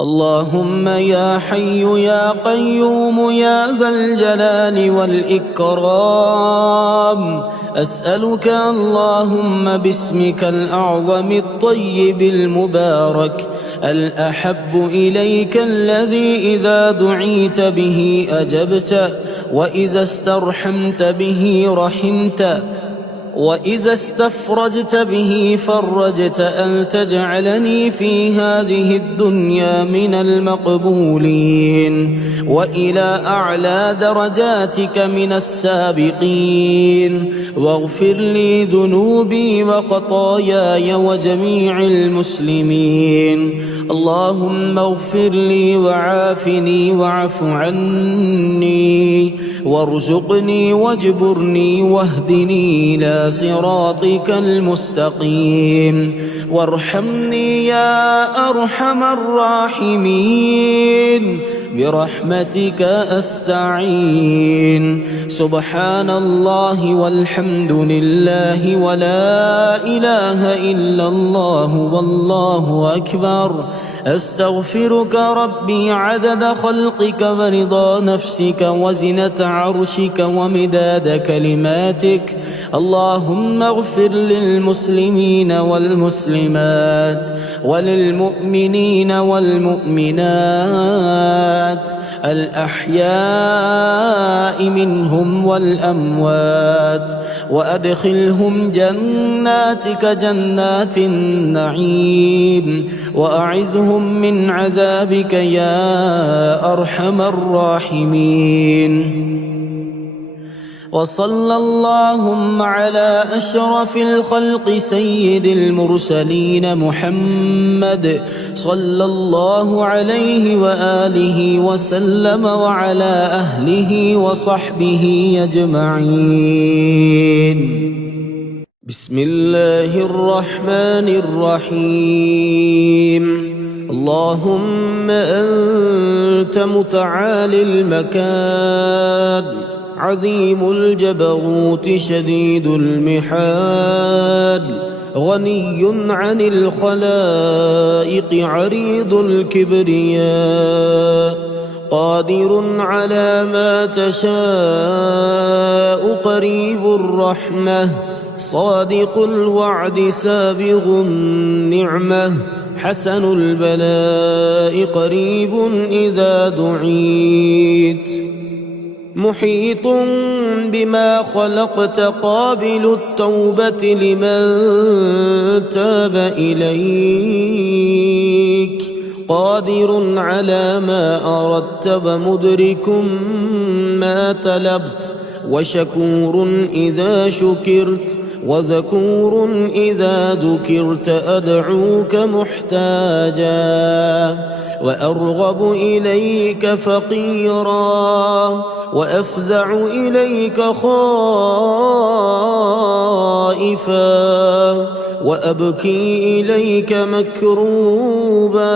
اللهم يا حي يا قيوم يا ذا الجلال والإكرام، أسألك اللهم باسمك الأعظم الطيب المبارك الأحب إليك، الذي إذا دعيت به أجبت، وإذا استرحمت به رحمت، وإذا استفرجت به فرجت، أن تجعلني في هذه الدنيا من المقبولين، وإلى أعلى درجاتك من السابقين، واغفر لي ذنوبي وخطاياي وجميع المسلمين. اللهم اغفر لي وعافني واعف عني، وارزقني واجبرني واهدني إلى صراطك المستقيم، وارحمني يا أرحم الراحمين، برحمتك أستعين. سبحان الله والحمد لله ولا إله إلا الله والله أكبر. أستغفرك ربي عدد خلقك ورضا نفسك وزنة عرشك ومداد كلماتك. اللهم اغفر للمسلمين والمسلمات وللمؤمنين والمؤمنات الأحياء منهم والأموات، وأدخلهم جناتك جنات النعيم، وأعزهم من عذابك يا أرحم الراحمين. وصلى اللهم على أشرف الخلق سيد المرسلين محمد صلى الله عليه وآله وسلم، وعلى أهله وصحبه أجمعين. بسم الله الرحمن الرحيم. اللهم أنت متعالي المكان، عظيم الجبروت شديد المحال، غني عن الخلائق عريض الكبرياء، قادر على ما تشاء، قريب الرحمة، صادق الوعد، سابغ النعمة، حسن البلاء، قريب إذا دعيت، محيط بما خلقت، قابل التوبة لمن تاب إليك، قادر على ما أردت، ومدرك ما طلبت، وشكور إذا شكرت، وذكور إذا ذكرت. أدعوك محتاجا، وأرغب إليك فقيرا، وأفزع إليك خائفا، وأبكي إليك مكروبا،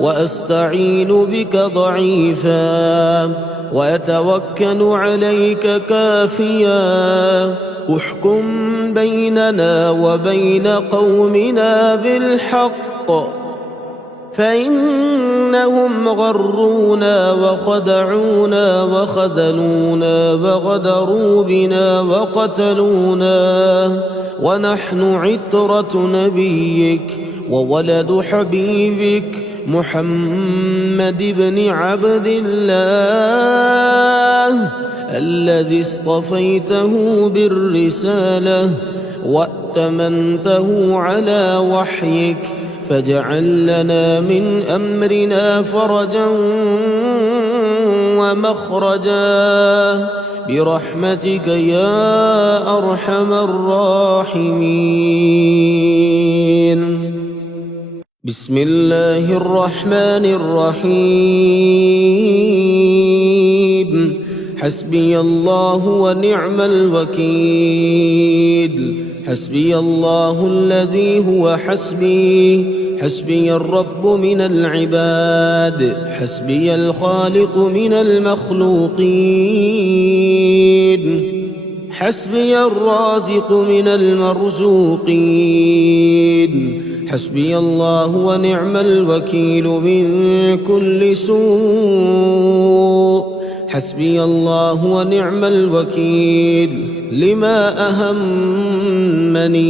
وأستعين بك ضعيفا، وأتوكل عليك كافيا. احكم بيننا وبين قومنا بالحق، فإنهم غرونا وخدعونا وخذلونا وغدروا بنا وقتلونا، ونحن عترة نبيك وولد حبيبك محمد بن عبد الله، الذي اصطفيته بالرسالة وأتمنته على وحيك، فاجعل لنا من أمرنا فرجا ومخرجا، برحمتك يا أرحم الراحمين. بسم الله الرحمن الرحيم. حسبي الله ونعم الوكيل، حسبي الله الذي هو حسبي، حسبي الرب من العباد، حسبي الخالق من المخلوقين، حسبي الرازق من المرزوقين، حسبي الله ونعم الوكيل من كل سوء. حسبي الله ونعم الوكيل لما أهمني.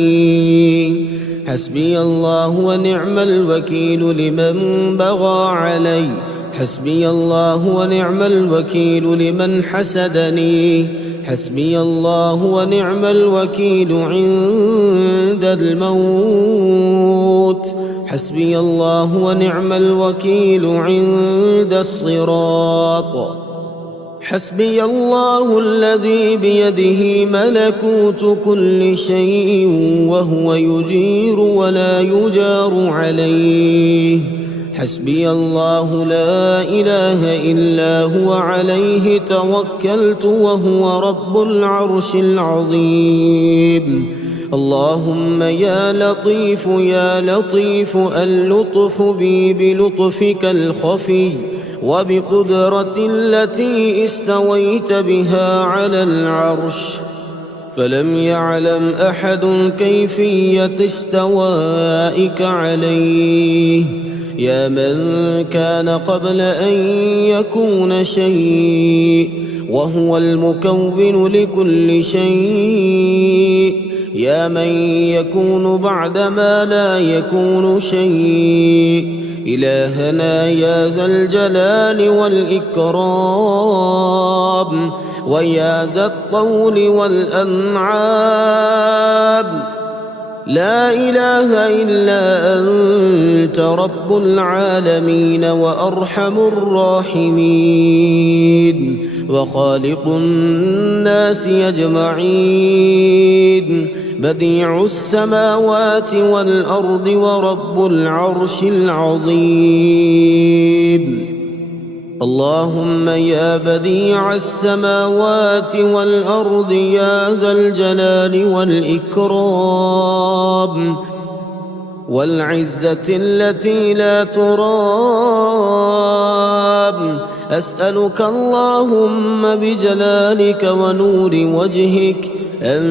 حسبي الله ونعم الوكيل لمن بغى علي. حسبي الله ونعم الوكيل لمن حسدني. حسبي الله ونعم الوكيل عند الموت. حسبي الله ونعم الوكيل عند الصراط. حسبي الله الذي بيده ملكوت كل شيء وهو يجير ولا يجار عليه. حسبي الله لا إله إلا هو عليه توكلت وهو رب العرش العظيم. اللهم يا لطيف يا لطيف اللطف بي بلطفك الخفي وبقدرة التي استويت بها على العرش فلم يعلم أحد كيفية استوائك عليه. يا من كان قبل أن يكون شيء وهو المكون لكل شيء. يا من يكون بعدما لا يكون شيء. إلهنا يا ذا الجلال والإكرام ويا ذا الطول والأنعام. لا إله إلا أنت رب العالمين وأرحم الراحمين وخالق الناس أجمعين. بديع السماوات والأرض ورب العرش العظيم. اللهم يا بديع السماوات والأرض يا ذا الجلال والإكرام والعزة التي لا ترام. أسألك اللهم بجلالك ونور وجهك أن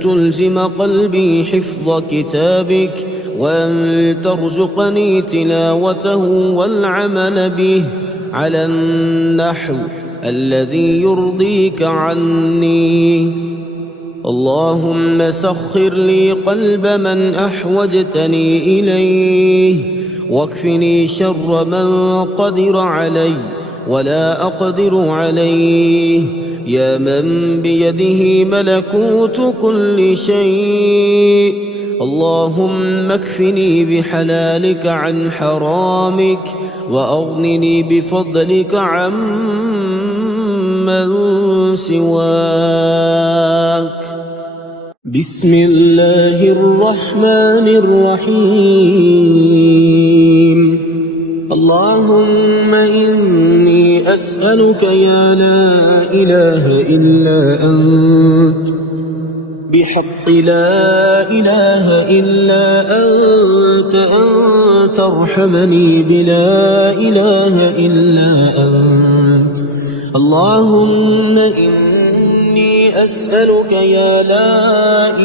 تلزم قلبي حفظ كتابك وأن ترزقني تلاوته والعمل به على النحو الذي يرضيك عني. اللهم سخر لي قلب من أحوجتني إليه واكفني شر من قدر علي ولا أقدر عليه. يا من بيده ملكوت كل شيء. اللهم اكفني بحلالك عن حرامك وأغنني بفضلك عمن سواك. بسم الله الرحمن الرحيم. اللهم إني أسألك يا لا إله إلا أنت بحق لا إله إلا أنت أن ترحمني بلا إله إلا أنت. اللهم إني أسألك يا لا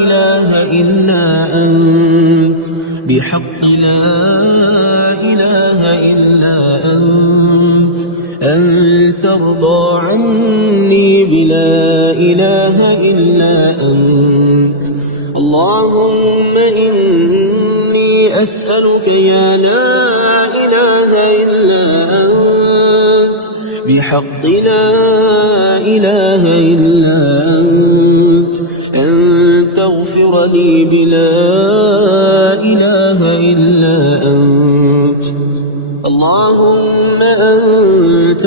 إله إلا أنت بحق لا إله إلا أنت أن ترضى عني بلا إله إلا أنت. اللهم إني أسألك يا لا إله إلا أنت بحق لا إله إلا أنت أن تغفر لي بلا إله إلا أنت. اللهم أنت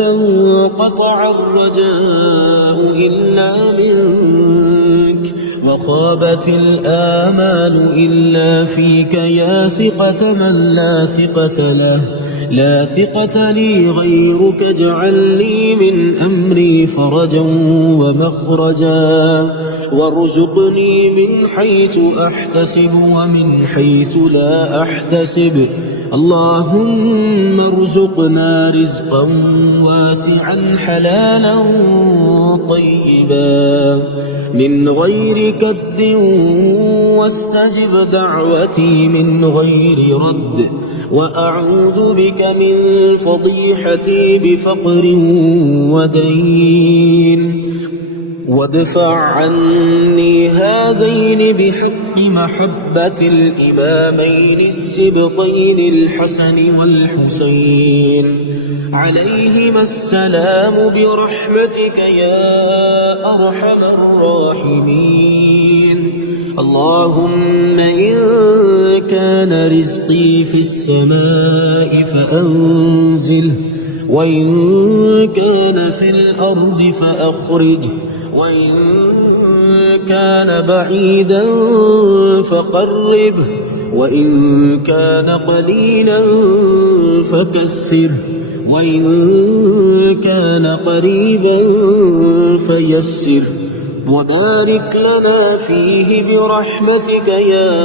انقطع الرجاء إلا منك وخابت الآمال إلا فيك يا ثقة من لا ثقة له. لا ثقة لي غيرك اجعل لي من أمري فرجا ومخرجا وارزقني من حيث أحتسب ومن حيث لا أحتسب. اللهم ارزقنا رزقا واسعا حلالا طيبا من غير كد واستجب دعوتي من غير رد وأعوذ بك من فضيحتي بفقر ودين وادفع عني هذين بحق محبة الإمامين السبطين الحسن والحسين عليهما السلام برحمتك يا أرحم الراحمين. اللهم إن كان رزقي في السماء فأنزله وإن كان في الأرض فأخرجه وإن كان بعيدا فقربه وإن كان قليلا فكثره وإن كان قريبا فيسره وبارك لنا فيه برحمتك يا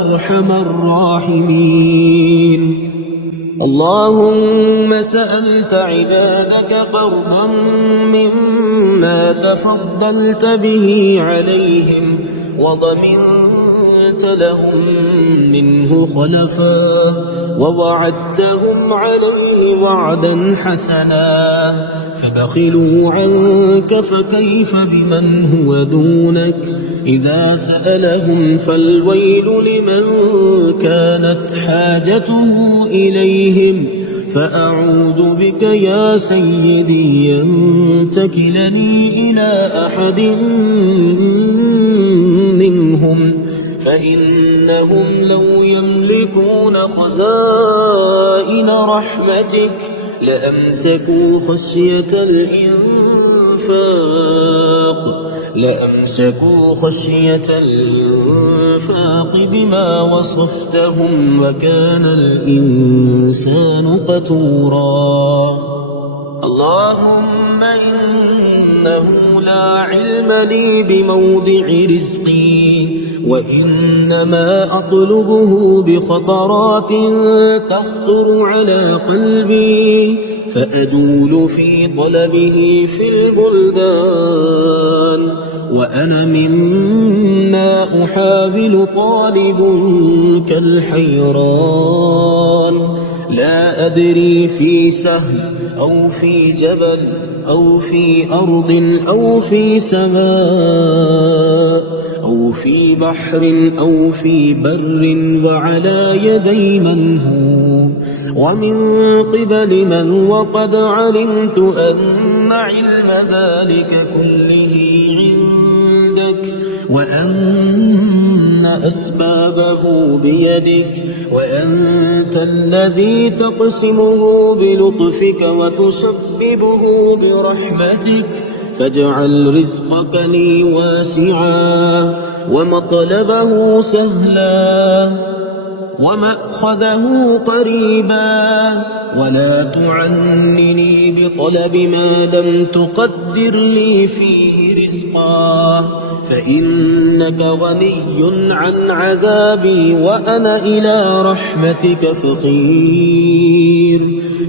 أرحم الراحمين. اللهم سألت عبادك قرضا مما تفضلت به عليهم وضمنت لهم منه خلفا ووعدتهم عليه وعدا حسنا فبخلوا عنك فكيف بمن هو دونك إذا سألهم فالويل لمن كانت حاجته إليهم فأعوذ بك يا سيدي أن تكلني إلى أحد منهم فإنهم لو يملكون خزائن رحمتك لأمسكوا خشية الإنفاق بما وصفتهم وكان الإنسان قتورا. اللهم إنه لا علم لي بموضع رزقي وإنما أطلبه بخطرات تخطر على قلبي فأجول في طلبه في البلدان وأنا مما أحاول طالب كالحيران لا أدري في سهل أو في جبل أو في أرض أو في سماء أو في بحر أو في بر وعلى يدي من هو ومن قبل من وقد علمت أن علم ذلك كله عندك وأن أسبابه بيدك وأنت الذي تقسمه بلطفك وتسببه برحمتك فاجعل رزقك لي واسعا ومطلبه سهلا ومأخذه قريبا ولا تعنني بطلب ما لم تقدر لي فيه رزقا فإنك غني عن عذابي وأنا إلى رحمتك فقير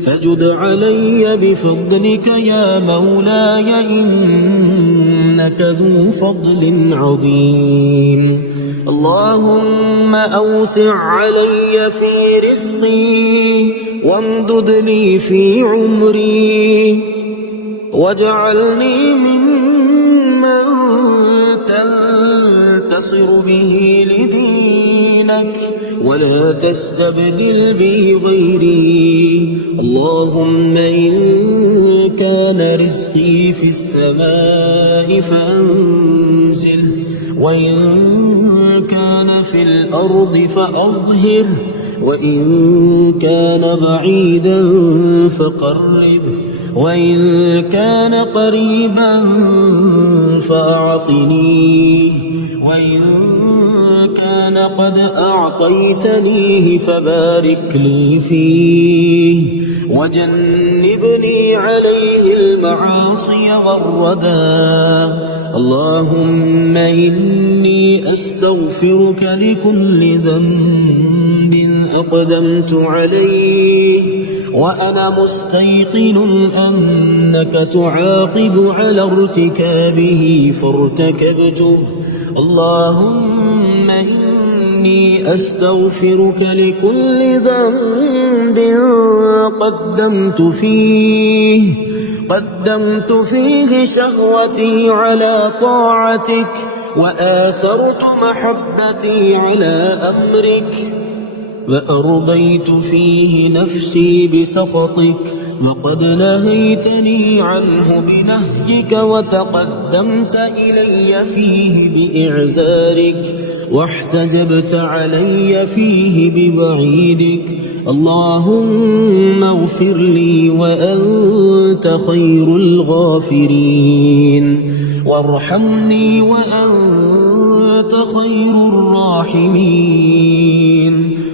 فجد علي بفضلك يا مولاي إنك ذو فضل عظيم. اللهم أوسع علي في رزقي وامدد لي في عمري واجعلني ممن تنتصر به لدينك ولا تستبدل بي غيري. اللهم إن كان رزقي في السماء فأنزل وإن كان في الأرض فأظهر وإن كان بعيدا فقربه وإن كان قريبا فأعطني وإن كان قد أعطيتنيه فبارك لي فيه وجنبني عليه المعاصي والردى. اللهم إني أستغفرك لكل ذنب أقدمت عليه، وأنا مستيقن أنك تعاقب على ارتكابه فارتكبته. اللهم إني أستغفرك لكل ذنب قدمت فيه شهوتي على طاعتك، وآثرت محبتي على أمرك، وأرضيت فيه نفسي بسخطك، وقد نهيتني عنه بنهيك، وتقدمت إلي فيه بإعذارك، واحتجبت علي فيه بوعيدك. اللهم اغفر لي وأنت خير الغافرين، وارحمني وأنت خير الراحمين،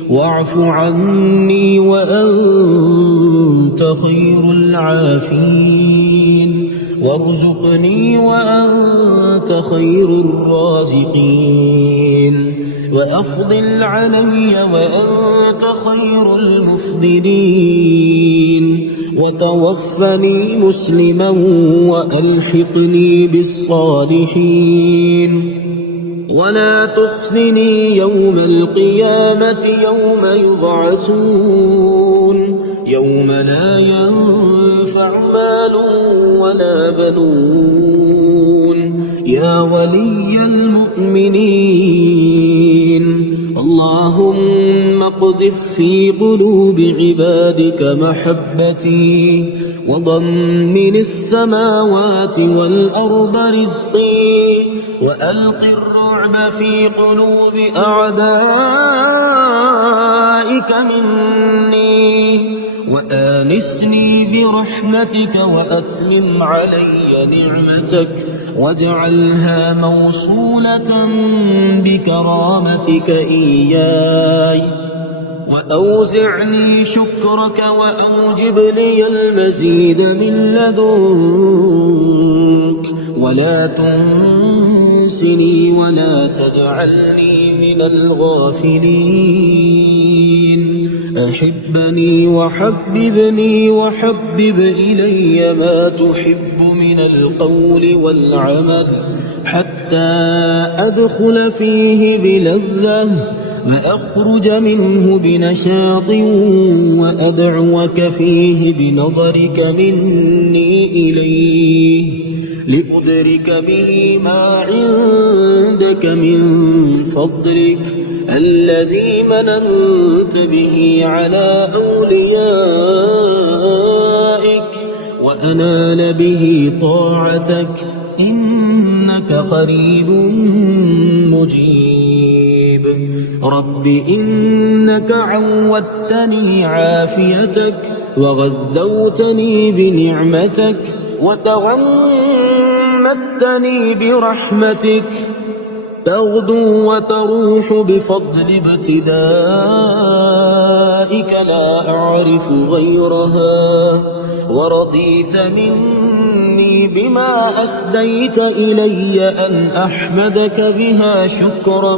واعف عني وأنت خير العافين، وارزقني وأنت خير الرازقين، وأفضل علي وأنت خير المفضلين، وتوفني مسلما وألحقني بالصالحين، ولا تخزني يوم القيامة يوم يبعثون، يوم لا ينفع مال ولا بنون يا ولي المؤمنين. اللهم اقذف في قلوب عبادك محبتي، وضمن السماوات والأرض رزقي، وألق الرعب في قلوب أعدائك مني، وآنسني برحمتك، وأتمم علي نعمتك، واجعلها موصولة بكرامتك إياي، وأوزعني شكرك، وأوجب لي المزيد من لدنك، ولا تنسني ولا تجعلني من الغافلين. أحبني وحببني وحبب إلي ما تحب من القول والعمل، حتى أدخل فيه بلذة، وأخرج منه بنشاط، وأدعوك فيه بنظرك مني إليه، لأدرك به ما عندك من فضلك الذي مننت به على أوليائك، وأنال به طاعتك، إنك قريب مجيب. رب إنك عودتني عافيتك، وغذوتني بنعمتك، وتغمدتني برحمتك، تغدو وتروح بفضل ابتدائك لا أعرف غيرها، ورضيت مني بما أسديت إلي أن أحمدك بها شكرا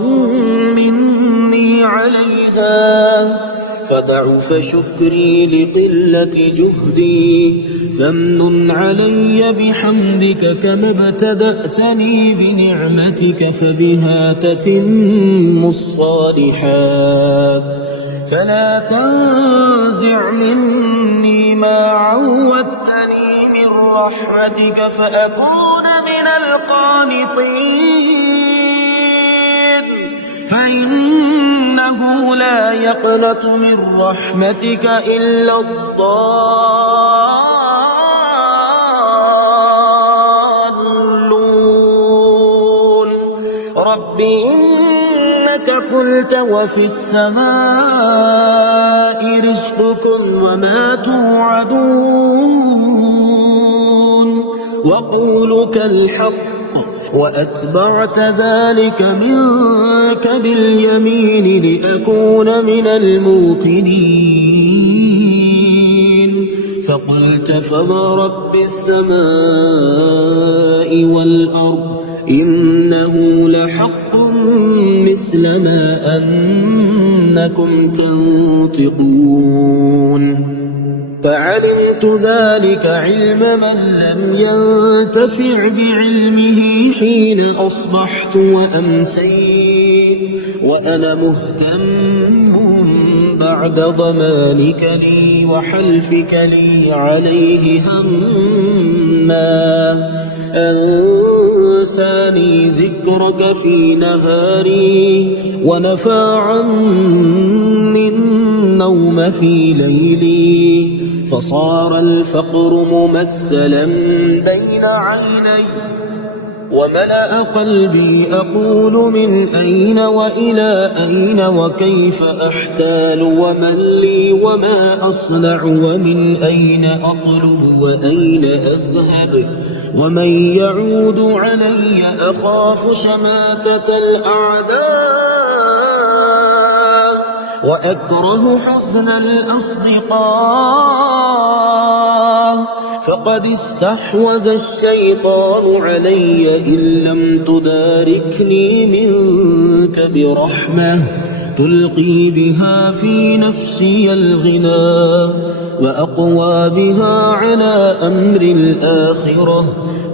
مني عليها، فضعف شكري لقلة جهدي، فامنن علي بحمدك كما ابتدأتني بنعمتك، فبها تتم الصالحات، فلا تنزع مني ما عودتني من رحمتك، فأكون من القانطين، فإنه لا يقنط من رحمتك إلا الضالون. رب إنك قلت وفي السماء رزقكم وما توعدون، وقولك الحق، وأتبعت ذلك منك باليمين لأكون من الموقنين، فقلت فما رب السماء والأرض إنه لحق مثل ما أنكم إنكم تنطقون. فعلمت ذلك علم من لم ينتفع بعلمه حين أصبحت وأمسيت وأنا مهتم بعد ضمانك لي وحلفك لي عليه هما أنساني ذكرك في نهاري ونفى عني النوم في ليلي فصار الفقر ممثلا بين عيني وملأ قلبي أقول من أين وإلى أين وكيف أحتال ومن لي وما أصنع ومن أين أطلب وأين أذهب ومن يعود علي أخاف شماتة الأعداء وأكره حزن الأصدقاء فقد استحوذ الشيطان علي إن لم تداركني منك برحمة تلقي بها في نفسي الغنى وأقوى بها على أمر الآخرة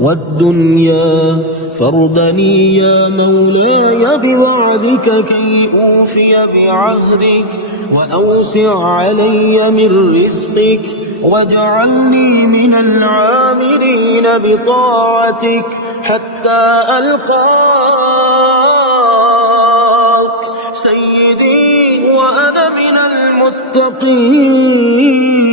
والدنيا فاردني يا مولاي بوعدك كي أوفي بعهدك وأوسع علي من رزقك واجعلني من العاملين بطاعتك حتى ألقاك سيدي وأنا من المتقين.